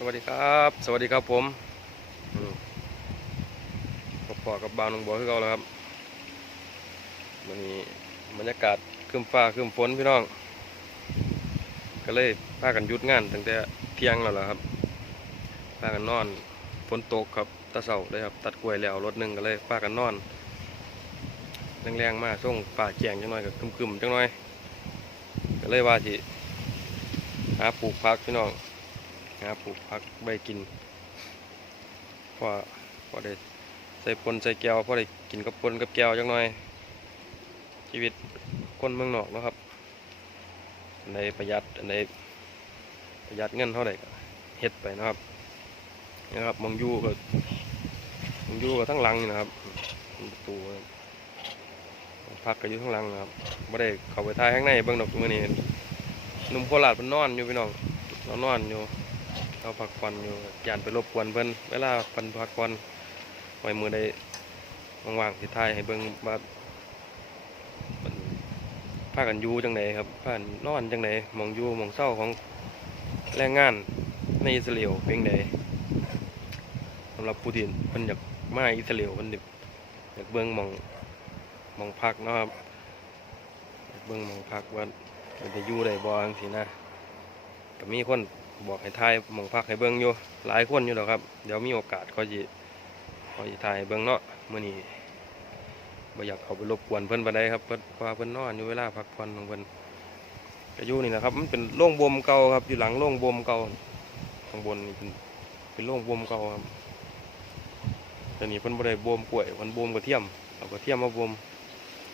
สวัสดีครับ สวัสดีครับผมพบปอกับบาวหนองบัวคือเก่าแล้วครับวันนี้บรรยากาศครึ้มฟ้าครึ้มฝนพี่น้อง ก็เลยพากันหยุดงานตั้งแต่เที่ยงแล้วล่ะครับพากันนอนฝนตกครับตะเสาเลยครับ ตัดกล้วยแล้วรถหนึ่งก็เลยพากันนอนแรงๆมากส่งป่าแจงจังหน่อยกับคึมๆจังหน่อย ก็เลยว่าที่หาปลูกพักพี่น้อง หาปลูกผักใบกินพอพอได้ใส่ปนใส่แก้วพอได้กินกับปนกับแก้วจังหน่อย ชีวิตคนเมืองนอกนะครับอันประหยัดอันประหยัดเงินเท่าไหร่เฮ็ดไปนะครับนะครับมองยูก็มองยูก็ทั้งหลังนี่นะครับประตูพักก็อยู่ทั้งหลังนะครับไม่ได้เข้าไปท้ายข้างในเบิ่งดอกมื้อนี้นุ่มโคราชเพิ่นนอนอยู่พี่น้องเรานอนอยู่ เราพักผ่อนอยู่ยานไปรบกวนเพิ่นเวลาเพิ่นพักผ่อนไว้มือใดว่างๆสิถ่ายให้เบิ่งว่าเพิ่นพากันอยู่จังไดครับพากันนอนจังไดหมองอยู่มองเศร้าของแรงงานในอิสราเอลเป็นใดสำหรับผู้ที่เพิ่นอยากมาอิสราเอลเพิ่นอยากเบิ่งมองมองพักนะครับเบิ่งมองพักว่ามันจะอยู่ได้บ่จังซี่นะก็มีคน บอกให้ถ่ายมองพักให้เบิ่งอยู่หลายคนอยู่แล้วครับ เดี๋ยวมีโอกาสก็จะก็จะถ่ายเบิ่งเนาะเมื้อนี้บ่อยากเขาไปรบกวนเพิ่นปานใดครับเพิ่นพาเพิ่นนอนอยู่เวลาพักผ่อนของเพิ่นก็อยู่นี่นะครับ มันเป็นโรงบ่มเก่าครับ อยู่หลังโรงบ่มเก่าข้างบนนี่เป็นเป็นโรงบ่มเก่าครับแต่นี่เพิ่นบ่ได้บ่มกล้วยเพิ่นบ่มกระเทียมเอากระเทียมมาบ่ม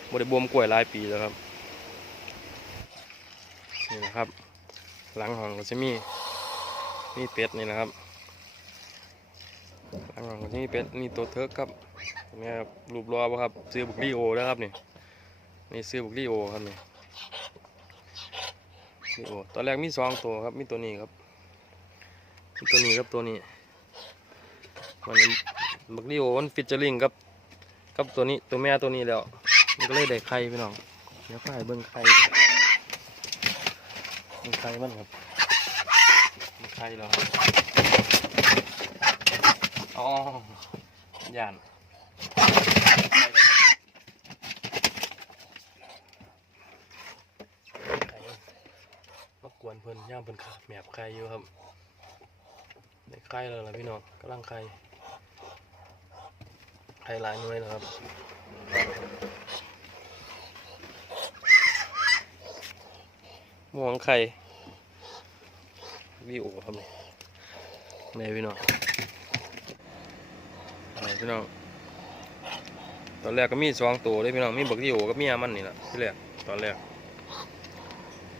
บ่ได้บ่มกล้วยหลายปีแล้วครับนี่นะครับ หลังห้องก็จะมี มีเป็ดนี่นะครับหลังห้องก็จะมีเป็ดนี่ตัวเทิร์กครับนี่ครับรูปรอบครับซื้อบุกลีโอนะครับนี่นี่ซื้อบุกลีโอครับนี่ลีโอตอนแรกมีสองตัวครับมีตัวนี้ครับมีตัวนี้ครับตัวนี้มันบุกลีโอมันฟิชเจอริงกับกับตัวนี้ตัวแม่ตัวนี้แล้วมันก็เลยได้ไข่พี่น้องเดี๋ยวก็ให้เบิ่งไข่มีใครบ้างครับ ใครเหรออ๋อยานไข่มากวนเพิ่นย่ามเพิ่นขาแมบไข่อยู่ครับได้ไข่แล้วล่ะพี่น้องกำลังไข่ไข่หลายหน่วยนะครับมวงไข่ วิโอครับนี่ในพี่น้องไหนพี่น้องตอนแรกก็มีสองตัวเลยพี่น้องมีบักวิโอกับเมียมันนี่แหละที่แรกตอนแรก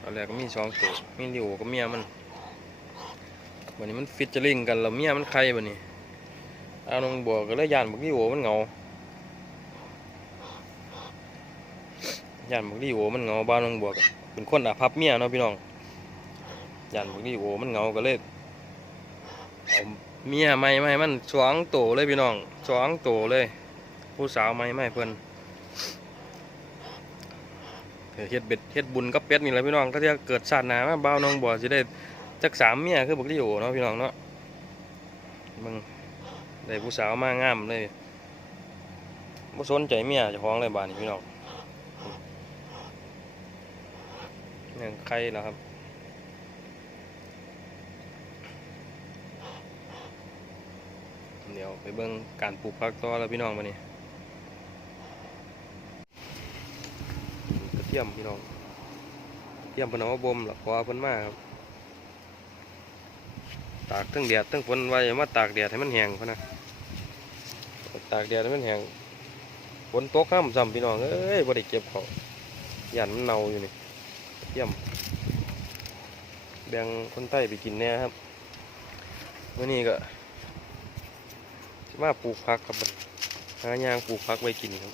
ตอนแรกก็มีสองตัวมีวิโอกับเมียมันวันนี้มันฟิชเจอริงกันแล้วเมียมันไข่บันนี้เอาลงบัวก็เลยยานบักวิโอมันเงายานบักวิโอมันเงาบ้านลงบัวกเป็นคนอาภัพเมียเนาะพี่น้อง ยันพวกนี้โอ้มันเงาก็เลยเมียใหม่มาให้มันสองโตเลยพี่น้องสองโตเลย ผู้สาวใหม่ไม่เพิ่นเฮ็ดเบ็ดเฮ็ดบุญกับเป็ดนี่แหละพี่น้องก็จะเกิดชาติหน้ามาบ่าวน้องบ่สิได้จักสามเมียคือบักที่โอเนาะพี่น้องเนาะมึงได้ผู้สาวมางามเลยบ่สนใจเมียเจ้าของเลยบ้าดนี้พี่น้องเนี่ยใครล่ะครับ เดี๋ยวไปเบิ่งการปลูกผักต่อแล้วพี่น้องมานี่กระเทียมพี่น้องเทียมเพิ่นเอามาบ่มหลักพอเพิ่นมาครับตากทั้งแดดทั้งฝนไว้มาตากแดดให้มันแห้งพนะตากแดดให้มันแห้งฝนตกห้ามซ้ำพี่น้องเอ้ยบ่ได้เก็บเขายันมันเน่าอยู่นี่เทียมแบ่งคนใต้ไปกินแน่ครับมื้อนี้ก็ มาปลูกผักครับบัดหายางปลูกผักไว้กินครับ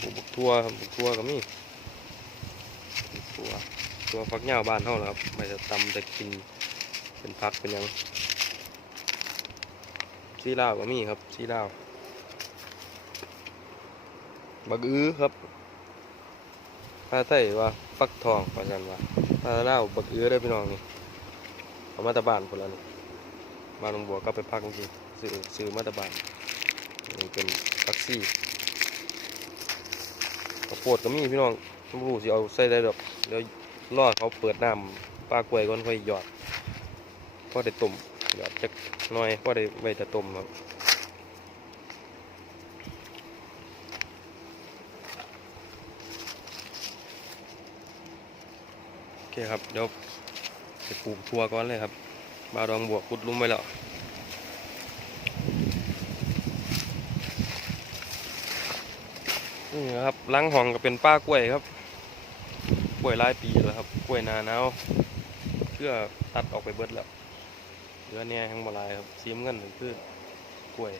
ปลูกบักทั่วครับบักทั่วก็มีบักทั่วทั่วผักเหญ้าบ้านเท่าครับไม่จะตำจะกินเป็นผักเป็นยังซีลาวก็มีครับซีลาวบักอื้อครับภาษาไทยว่าฟักทองภาษาว่าภาษาลาวบักอื้อได้พี่น้องนี่เอามาตะบ้านคนละนี่บ้านหนองบัวก็ไปพักจริง ซื้อซื้อมาตบานนี่เป็นพักซี่ข้าวโพดก็มีพี่น้องไม่รู้สิเอาใส่ได้ดอกเดี๋ยวรอดเขาเปิดน้ำปลากล้วยก่อนค่อยหยอดพอได้ต้มหยอดจักน้อยพอได้ไว้แต่ต้มครับโอเคครับเดี๋ยวไปปลูกทัวก่อนเลยครับบาดองบวกขุดลุมไว้แล้ว นี่ครับล้างห้องก็เป็นป้ากล้วยครับ กล้วยหลายปีแล้วครับ กล้วยนาหนาวเพื่อตัดออกไปเบิดแล้วเหลือเนี่ยทั้งบหลายครับสีมเงินหนึ่งคือกล้วย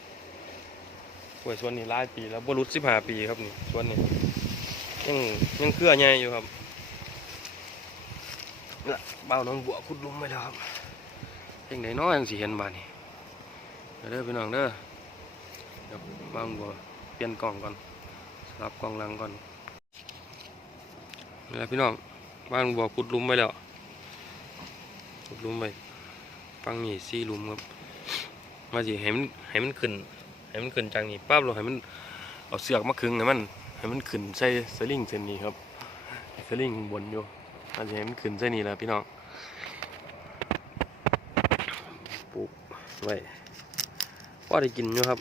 กล้วยส่วนนี้หลายปี แล้วบรุษสิบห้าปีครับนี่ส่วนนี้ยังยังเครือใหญ่อยู่ครับน่ะเบ้าน้องบัวขุดลุมไปแล้วครับยังไงน้อยยังสิเห็นบ้านนี่เด้อพี่น้องเด้อเดี๋ยวบ้างบัวเปลี่ยนกล่องก่อน สลับกองลังก่อนนี่แหละพี่น้องบ้านน้องบัวขุดลุมไปแล้วขุดลุมไปฟังนี่สี่ลุมครับมาสิให้มันให้มันขึ้นให้มันขึ้นจากนี่ปั๊บเราให้มันเอาเสือกมาขึงให้มันให้มันขึ้นใส่สลิงเส้นนี้ครับสลิงข้างบนอยู่อาจจะเห็นมันขึ้นเส้นนี้แหล้วพี่น้องปลูกไว้พ่อได้กินอยู่ครับ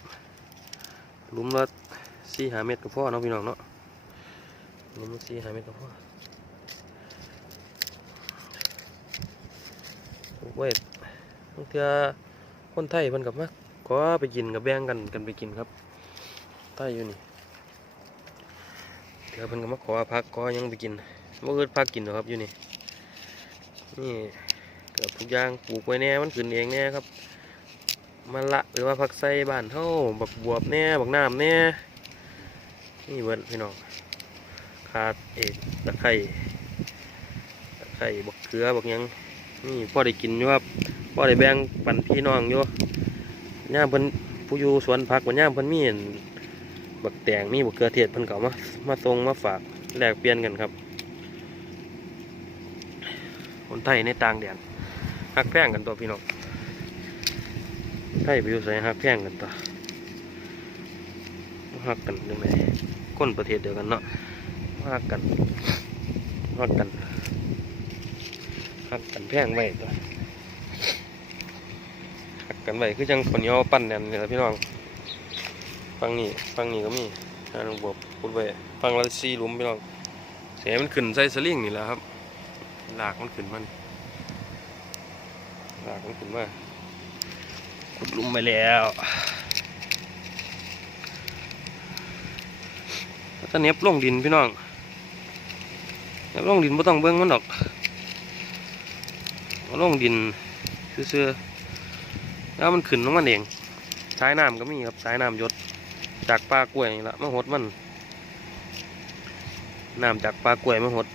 ลุมละ สี่หาเม็ดกับพ่อเนาะพี่น้องเนาะหลุมละสี่หาเม็ดกับพ่อปลูกไว้บางเทื่อคนไทยเพิ่นกับมาขอไปกินกับแบ่งกันกันไปกินครับไทยอยู่นี่เทื่อเพิ่นก็มาขอพักขอยังไปกินบ่เกิดพักกินหรอกครับอยู่นี่นี่เกือบทุกอย่างปลูกไว้แน่มันขึ้นเองแน่ครับมะละหรือว่าผักไส้บ้านเฮาบักบวบแน่บักน้ำแน่ นี่เบิดพี่น้องขาดเอกตะไคร้ตะไคร้บักเกลือบักยังนี่พ่อได้กินอยู่ครับพ่อได้แบ่งปันพี่น้องอยู่ย่ามเพิ่นผู้อยู่สวนผักว่าย่ามเพิ่นมีนบักแตงมีบักเกลือเทศเพิ่นก็เอามามาส่งมาฝากแลกเปลี่ยนกันครับคนไทยในต่างแดนฮักแพร่งกันตัวพี่น้องไทยไปอยู่ใส่ฮักแพร่งกันตัวฮักกันยังไง คนประเทศเดียวกันเนาะฮักกันฮักกันฮักกันแพร่งไว้ตัวฮักกันไว้คือจังคนเยวปั้นแน่นนี่แหละพี่น้องฟังนี่ฟังนี่ก็มีทางบวบพูดไว้ฟังละซีลุมพี่น้องเสียมันขึ้นใส่สลิงนี่แหละครับหลากมันขึ้นมันหลากมันขึ้นมาขุดลุมไปแล้ว ถ้าเน็บลงดินพี่น้องเน็บลงดินไม่ต้องเบิ้งมันดอกเอาลงดินซื่อๆแล้วมันขึ้นของมันเองสายน้ำก็มีครับสายน้ำยศจากปลากล้วยนี่ละมาหดมันน้ำจากปลากล้วยมาหด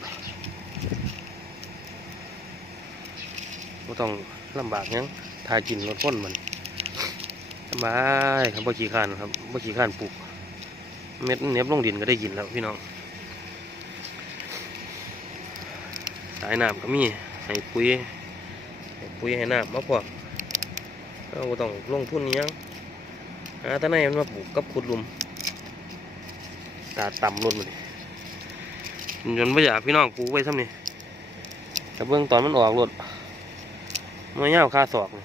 ไม่ต้องลำบากยังทากินรถพ้นมันสบายครับบ่ขี้ข้านครับบ่ขี้ข้านปลูก เม็ดเน็บลงดินก็ได้กินแล้วพี่น้องสายน้ำก็มีให้ปุ๋ยให้ปุ๋ยให้น้ำมาพอเราต้องลงทุนอิหยังหาแตะไนมันมาปลูกกับขุดลุม ตาต่ำลนมันจนไม่อยากพี่น้องปลูกไว้ซ้ำนี่แต่เบื้องตอนมันออกรถมันยาวคาศอกนี่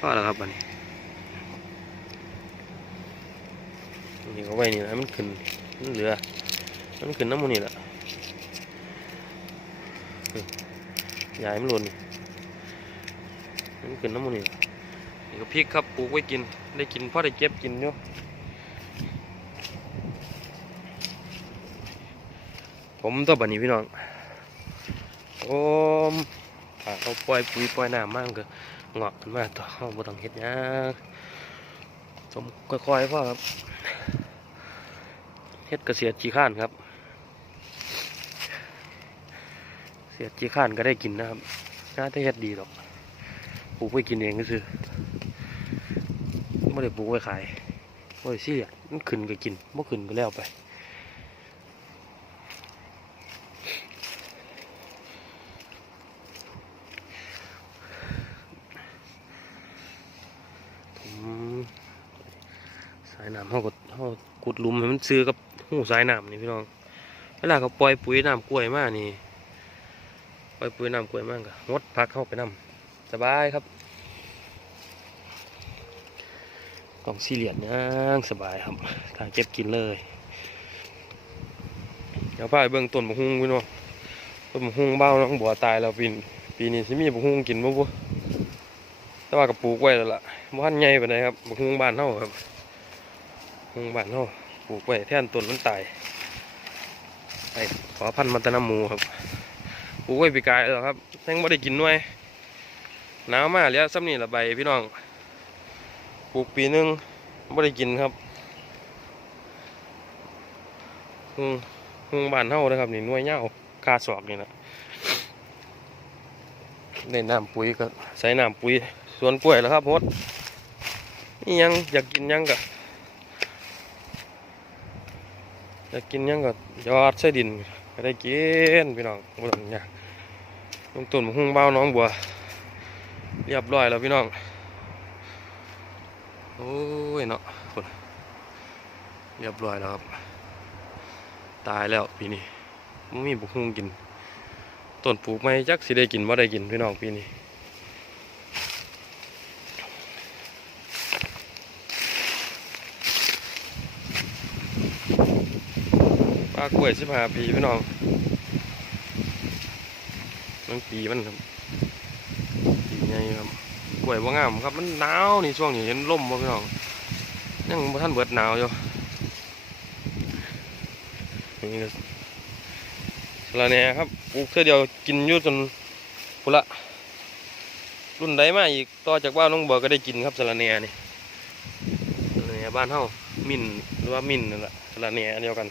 ก็แล้วครับบัดนี้ นี่ก็ไว้นี่แหละมันขึ้นมันเหลือ มันขึ้นน้ำมันนี่แหละยายมันหล่นนี่มันขึ้นน้ำมันนี่แหละนี่ก็พริกครับปลูกไว้กิน ได้กินพอได้เก็บกินอยู่ผมตัวบันนี้พี่น้องโอ้มถ้าเขาปล่อยปุ๋ยปล่อยน้ำมากก็งอกขึ้นมาตัวเขาบ่ต้องเฮ็ดยังผมค่อยๆพ่อครับ เฮ็ดเกษตรจีข้านครับเสียจีข้านก็ได้กินนะครับน่าจะเฮ็ดดีหรอกปลูกไว้กินเองก็คือไม่ได้ปลูกไว้ขายไม่ได้ซีเรียสมันขึ้นก็กินไม่ขึ้นก็แล้วไป นายน้ำเขาก็ เขาขุดหลุมให้มันซื้อกับหูสายน้ำนี่พี่น้องเวลาเขาปล่อยปุ๋ยน้ำกล้วยมากนี่ปล่อยปุ๋ยน้ำกล้วยมากก็งดพักเข้าไปน้ำสบายครับต้องซีเหรียสยังสบายครับทางเก็บกินเลยเดี๋ยวพาไปเบื้องต้นบกฮุ้งพี่น้องต้นบกฮุ้งเบ้าน้องบัวตายแล้วปีนปีนี้สิมีบกฮุ้งกินบ่บ่แต่ว่าก็ปลูกไว้แล้วล่ะบ้านใหญ่ปานครับบกฮุ้งบ้านเฮาครับ หงบ้านเฮาปลูกไว้แท่นต้นมันตายไอ้ขอพันธุ์มันตะน้ำหมูครับปลูกไว้ปีกายแล้วครับแท่งไม่ได้กินด้วยหนาวมากแล้วซ้ำนี่ละใบพี่น้องปลูกปีหนึงไม่ได้กินครับหงหงบ้านเฮานะครับนี่น่วยเหย้ากาสอกนี่นะในน้ำปุ๋ยก็ใส่น้ำปุ๋ยสวนกล้วยแล้วครับพดนี่ยังอยากกินยังกะ อยากกินยังก็ยอดใส่ดินก็ได้กินพี่น้องบ่ต้องยลงต้นมะฮุ่งเบ้าน้องบัว เรียบร้อยแล้วพี่น้อง โอ้ยเนาะพุ่นเรียบร้อยแล้วครับ ตายแล้วปีนี้ไมันมีบุกฮุ่งกินต้นปลูกไม่จักสิได้กินบ่าได้กินพี่น้องปีนี้ ปลากล้วยสิบห้าปีพี่น้องมันปีมันครับปีไงครับกล้วยว่างามครับมันหนาวนี่ช่วงนี้เห็นลมบ่พี่น้องยังบ่ทันเบิดหนาวอยู่นี่ก็สละแหน่ครับปลูกเท่อเดียวกินอยู่จนพุละรุ่นใดมาอีกต่อจากบ้านน้องเบัวก็ได้กินครับสละแหน่นี่สละแหน่บ้านเฮามินหรือว่ามินนั่นแหละสละแหน่อันเดียวกัน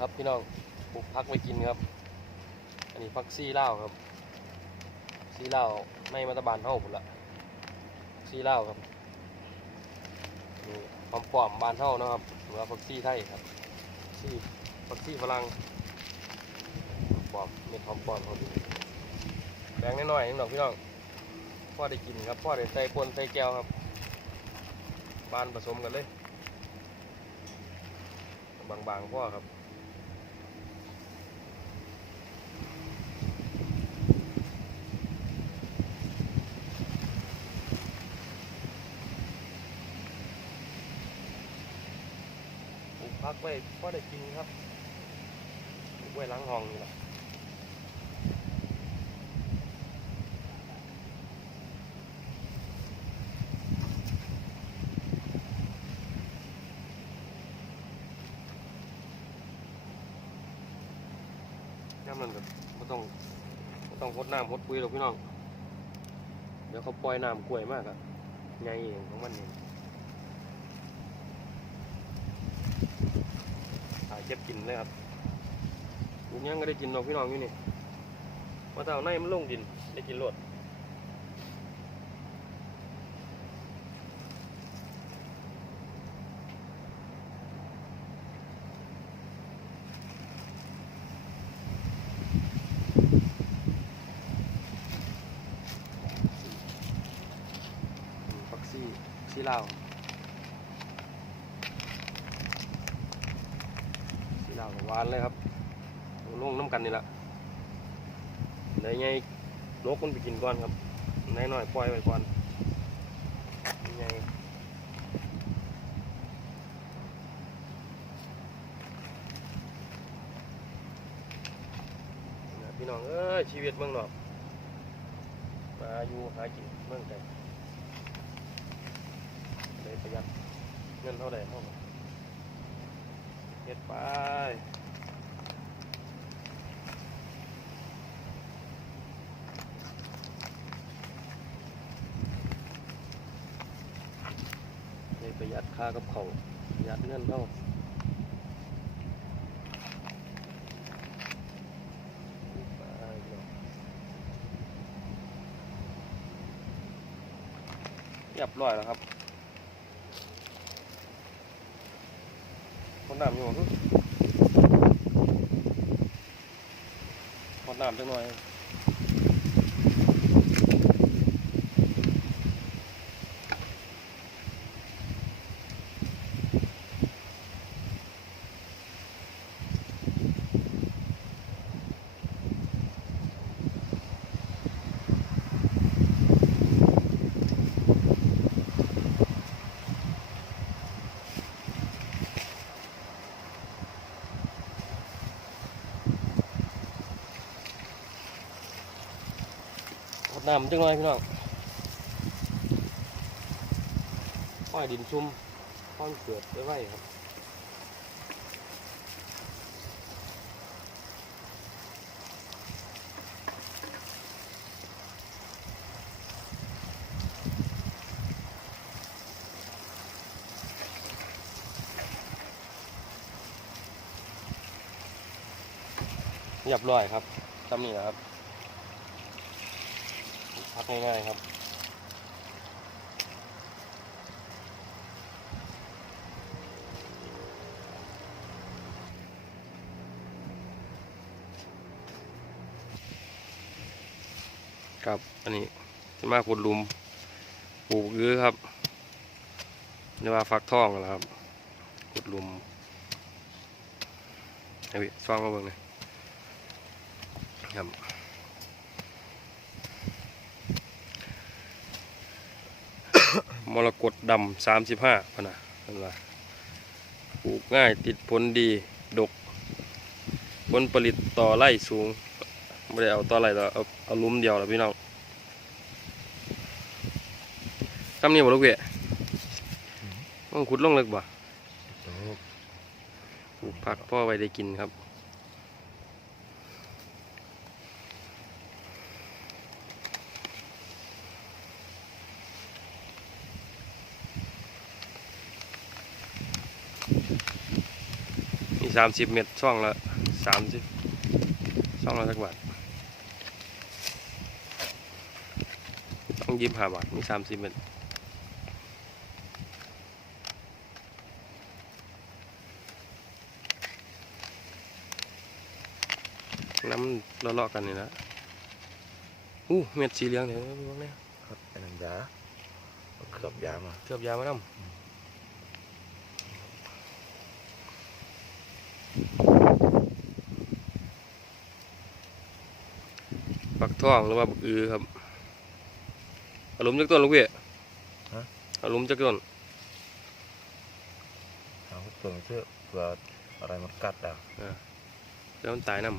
ครับพี่น้องปลูกพักไว้กินครับ อันนี้พักซี่เล่าครับ ซี่เล่าไม่มาตบานเท่าผมดละซี่เล่าครับนี่หอมปอมบานเท่านะครับหรือว่าพักซี่ไทยครับซี่พักซี่ฝรั่งปอมเม็ดหอมปอมเขาดีแบ่งน้อยๆเองดอกพี่น้องพ่อได้กินครับพ่อได้ใส่ปนใส่แก้วครับ บานผสมกันเลย บางๆพ่อครับ ปลูก พักไว้ก็ได้กินครับไว้ล้างห้องนี่แหละน้ำมันแบบไม่ต้องไม่ต้องพดน้ำพดปุ๋ยหรอกพี่น้อง เดี๋ยวเขาปล่อยน้ำกล้วยมากอะไงเองของมันเอง ถ่ายเก็บกินเลยครับลุงยังก็ได้กินนอกพี่น้องอยู่นี่ว่าแต่เอาในมันลงดินได้กินรดฟักซี่ซี่ลาว สีดาวหวานเลยครับลงน้ำกันนี่แหละ ไหนไงนกมันไปกินก่อนครับไหนหน่อยปล่อยไว้ก่อนไงพี่น้องเอ้ยชีวิตเมืองนอกมาอยู่หากินเมืองไกลเลยประหยัดเงินเท่าไหร่เท่านั้นเฮ็ดไป ยัดค่ากับเขายัดเงินเข้าเรียบร้อยแล้วครับคนน้ำอยู่มั้งคนน้ำจังหน่อย น้ำจังเลยพี่น้องป้อยดินชุ่มป้อยเกิดไว้ไว้ครับเรียบร้อยครับจำนี่นะครับ ง่ายๆครับครับอันนี้จะมาขุดลุมปลูกยื้อครับเรียกว่าฟักทองนแล้วครับขุดลุมไอ้พี่ฟังมาเบิ่งหน่อยครับ มรกตดำสามสิบห้าพะนะนั่นว่าปลูกง่ายติดผลดีดกผลผลิตต่อไร่สูงไม่ได้เอาต่อไร่ต่อเอาเอาหลุมเดียวแล้วพี่น้องทำนี่บ่ลูกเวะต้องขุดลงเลึกบ่ปลูกผักพ่อไว้ได้กินครับ สามสิบเม็ดช่องละสามสิบช่องละสักบาทต้องยิบห้าบาทมีสามสิบเม็ดน้ำเลาะๆกันนี่นะอู้เม็ดสีเหลืองเนี่ยพี่บอกเนี่ยครับเป็นยาเอาเคลือบยามาเกือบยามาน้ำปั ท่องหรือว่าบักอือครับเอาหลุมจักต้นลูกเว้ยเอาหลุมจักต้นเอาเปลืองเสื้อเผื่ออะไรมันกัดอะแล้วมันตายน้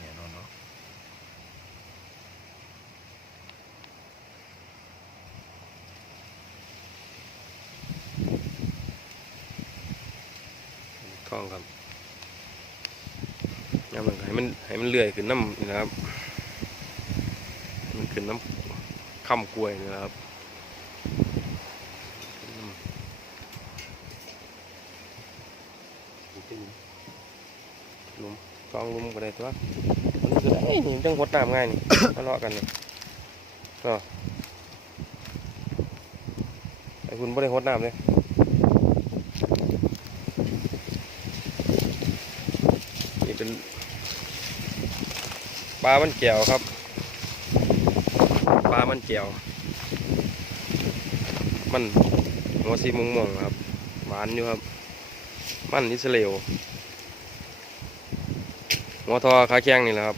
เนี่ยเนาะเนาะำท่องครับยามหลังให้มันให้มัน เลื่อยๆขึ้นน้ำนี่นะครับ มันขึ้นน้ำค่ำกล้วยนี่นะครับลุมกองลุมก็ได้ตัวมันคือได้นี่จังหดน้ำง่ายนี่ทะเลาะกันนี่ก็ไอ้คุณไม่ได้หดน้ำเลย นี่เป็น ปลามันแก้วครับ ปลามันแก้วมันหัวสีม่วงๆครับหวานอยู่ครับ มันอิสเอลหัวทอขาแข้งนี่แหละครับ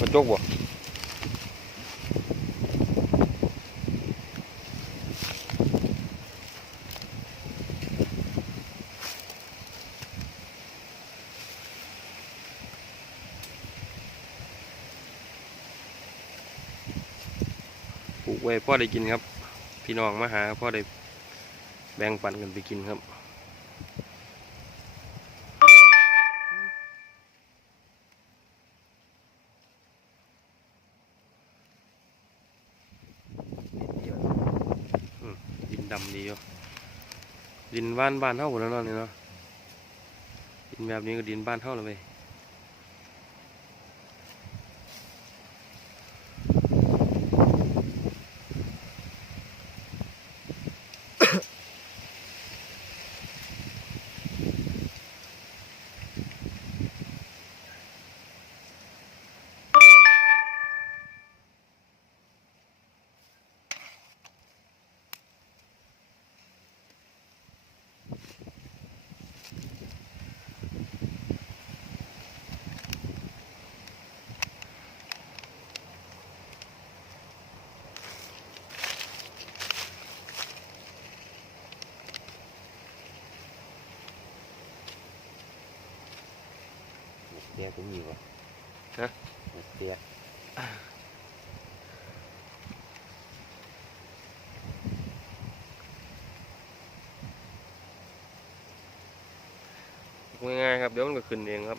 กระจกบ่ ว้พ่อได้กินครับ พี่น้องมาหาพ่อได้แบ่งปันกันไปกินครับดินดำดีอยู่ดินบ้านบ้านเท่าหมดแล้วเนาะนี่เนาะดินแบบนี้ก็ดินบ้านเท่าเลย เว้ยเตี้ยก็มีวะฮะเตี้ยง่ายๆครับเดี๋ยวมันก็ขึ้นเองครับ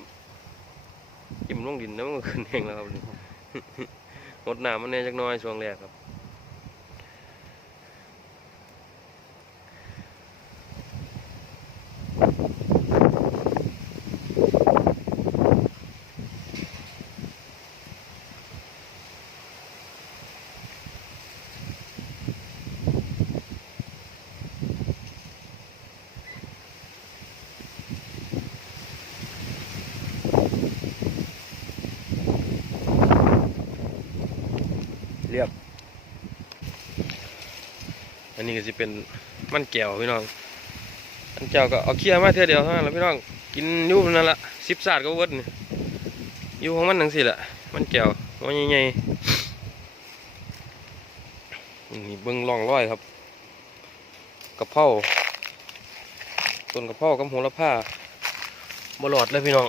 จิ้มลงดินแล้วมันก็ขึ้นเองแล้วครับ งดน้ำมันแน่จักหน้อยช่วงแรกครับ อันนี้ก็จะเป็นมันแก้วพี่น้องมันแก้วก็เอาเคี่ยวมาเท่อเดียวเท่านั้นแหละพี่น้องกินยูนั่นละสิบศาสตร์ก็เวิร์ดนี่ยูของมันทั้งสิละมันแก้วว่าใหญ่ๆนี่เบิ้งร่องร้อยครับกระเพราต้นกระเพรากับโหระพาบหลอดเลยพี่น้อง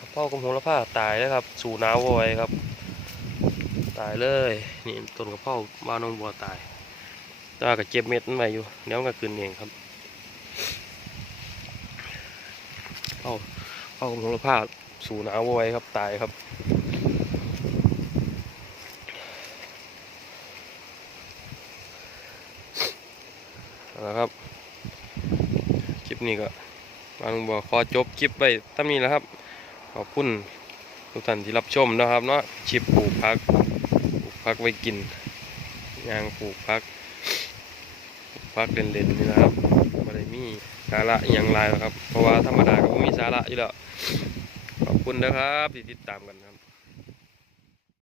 กระเพรากับโหระพาตายแล้วครับ สู่หนาวอาไว้ครับ ตายเลย นี่ต้นกระเพราบ้านน้องบัวตาย แต่ว่าก็เจ็บเม็ดมันไว้อยู่เดี๋ยวมันก็ขึ้นเองครับเอาเอาของเราพาสูหนาวเอาไว้ครับตายครับเอาละครับ คลิปนี้ก็บางบัวขอจบคลิปไปตั้งนี้แล้วครับ ขอบคุณทุกท่านที่รับชมนะครับเนาะชิปปลูกพักปลูกพักไว้กินยางปลูกพักปลูก พักเล่นๆนี่นะครับไม่ได้มีสาระอย่างไรครับ เพราะว่าธรรมดาก็บ่มีสาระอยู่แล้ว ขอบคุณนะครับที่ติดตามกันครับ